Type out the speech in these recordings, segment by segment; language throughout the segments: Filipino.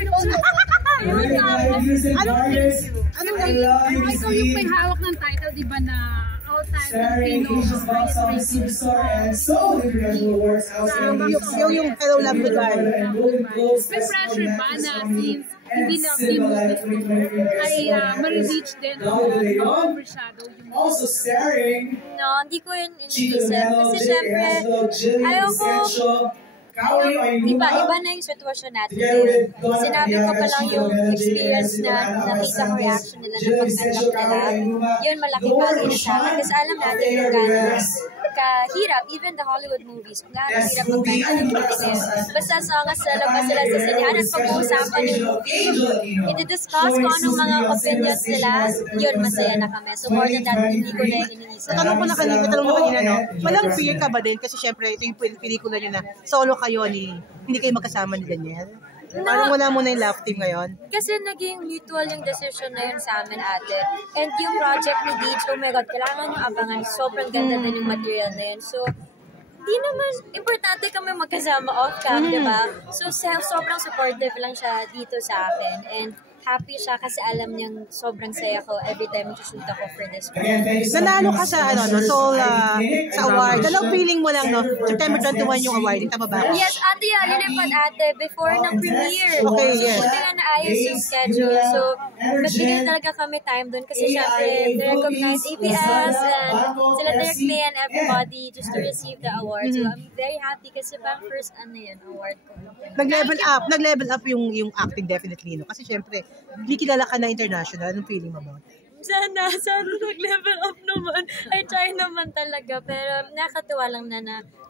Ikaw yung may hawak ng title, di ba, na all-time Filipino yung Hello Love Goodbye. May pressure ba na since hindi na ay ma-reach din overshadow yung also staring. No, hindi ko yun inisip. Kasi syempre, ayaw ko, iba na yung sitwasyon natin. Sinabi ko pa lang yung experience na nakita ko reaction nila na pagtanggap nila. Yun, malaking bagay na sa akin. Kasi alam natin yung gano'n kahirap, even the Hollywood movies, kung gano'n hirap mag-gano'n. Basta sa labas sila sa sinihan at pag-uusapan yung movie, i-discuss kung anong mga opinions nila, yun, masaya na kami. So more than that, hindi ko na yung iniisip. Tanong ko na kanina, no? Walang fear ka ba din? Kasi syempre, ito yung pelikula nyo na solo kayo hindi kayo magkasama ni Daniel? Parang wala mo na yung love team ngayon? Kasi naging mutual yung decision na yun sa amin, ate. And yung project ni Deej, oh my God, kailangan yung abangan. Sobrang ganda din yung material na yun. So, di naman, importante kami magkasama off-cam, di ba? So, sobrang supportive lang siya dito sa akin. And happy siya kasi alam niyang sobrang saya ko every time shoot ako for this film. Nanalo ka sa sa award. Anong feeling mo lang, no? September 21 yung award. Tama ba? Yes, ate, lilipad ate before ng premiere. Okay, yes. Buti nga naayos yung schedule. So, nagbigay talaga kami time doon kasi syempre, they-recognize ABS and sila Derek May and everybody just to receive the award. So, I'm very happy kasi parang first award ko. Nag-level up yung acting definitely, no? Kasi syempre, hindi kilala ka na international. Anong feeling mo about it? Sana nag-level up naman. I try naman talaga. Pero nakakatuwa lang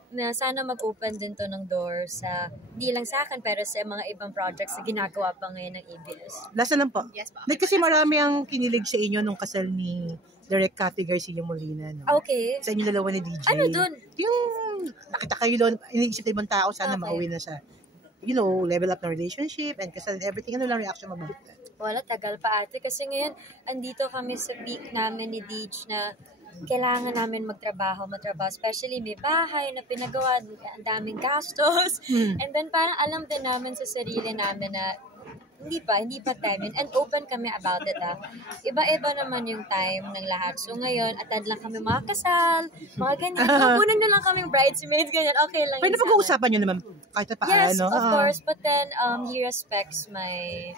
na sana mag-open din to ng door sa, di lang sa akin, pero sa mga ibang projects na ginagawa pa ngayon ng ABS. Last na lang po. Yes, po. Kasi marami ang kinilig sa inyo nung kasal ni Direk Cathy Garcia Molina. No? Okay. Sa inyo dalawa ni DJ. Ano dun? Yung nakita kayo doon, iniisip na ibang tao, sana mauwi na siya. Level up na relationship and kasal and everything. Ano lang reaction mo ba? Wala, tagal pa ate. Kasi ngayon, andito kami sa peak namin ni Deej na kailangan namin magtrabaho. Especially may bahay na pinagawa, ang daming gastos. And then parang alam din namin sa sarili namin na hindi pa time yun. And open kami about it. Iba-iba naman yung time ng lahat. So ngayon, attend lang kami mga kasal, mga ganyan. Kukunan na lang kami bridesmaids, ganyan. Okay lang. Pwede pag-uusapan nyo naman kahit pa yes, of course. But then, he respects my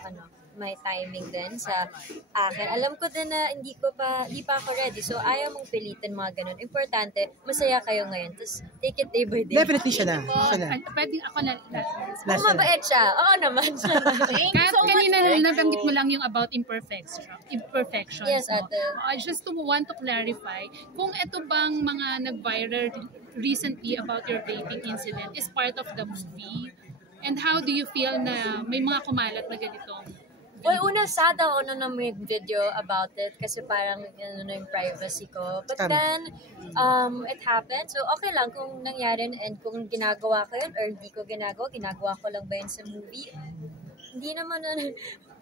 timing din sa akin. Alam ko din na hindi pa ako ready. So, ayaw mong pilitin mga ganun. Importante, masaya kayo ngayon. Tapos, take it day by day. Definitely siya na. Pwede ako na kung mabait siya, oo naman siya. Kahit kanina nabanggit mo lang yung about imperfections. Yes, ate. I just want to clarify, kung ito bang mga nag-viral recently about your vaping incident is part of the movie? And how do you feel na may mga kumalat na ganito? Well, una, sad ako na may video about it kasi parang yung privacy ko. But then, it happened. So, okay lang kung nangyari and kung ginagawa ko yun or hindi ko ginagawa ko lang ba yun sa movie? Hindi naman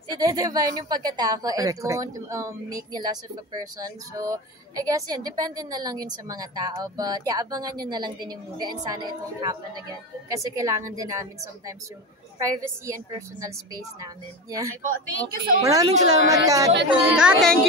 i-define yung pagkatao. It won't make me less of a person. So, I guess yun, depende na lang yun sa mga tao. But yeah, abangan nyo na lang din yung movie and sana it won't happen again. Kasi kailangan din namin sometimes yung privacy and personal space namin. Yeah. Thank you so much. Maraming salamat, Kat. Thank you.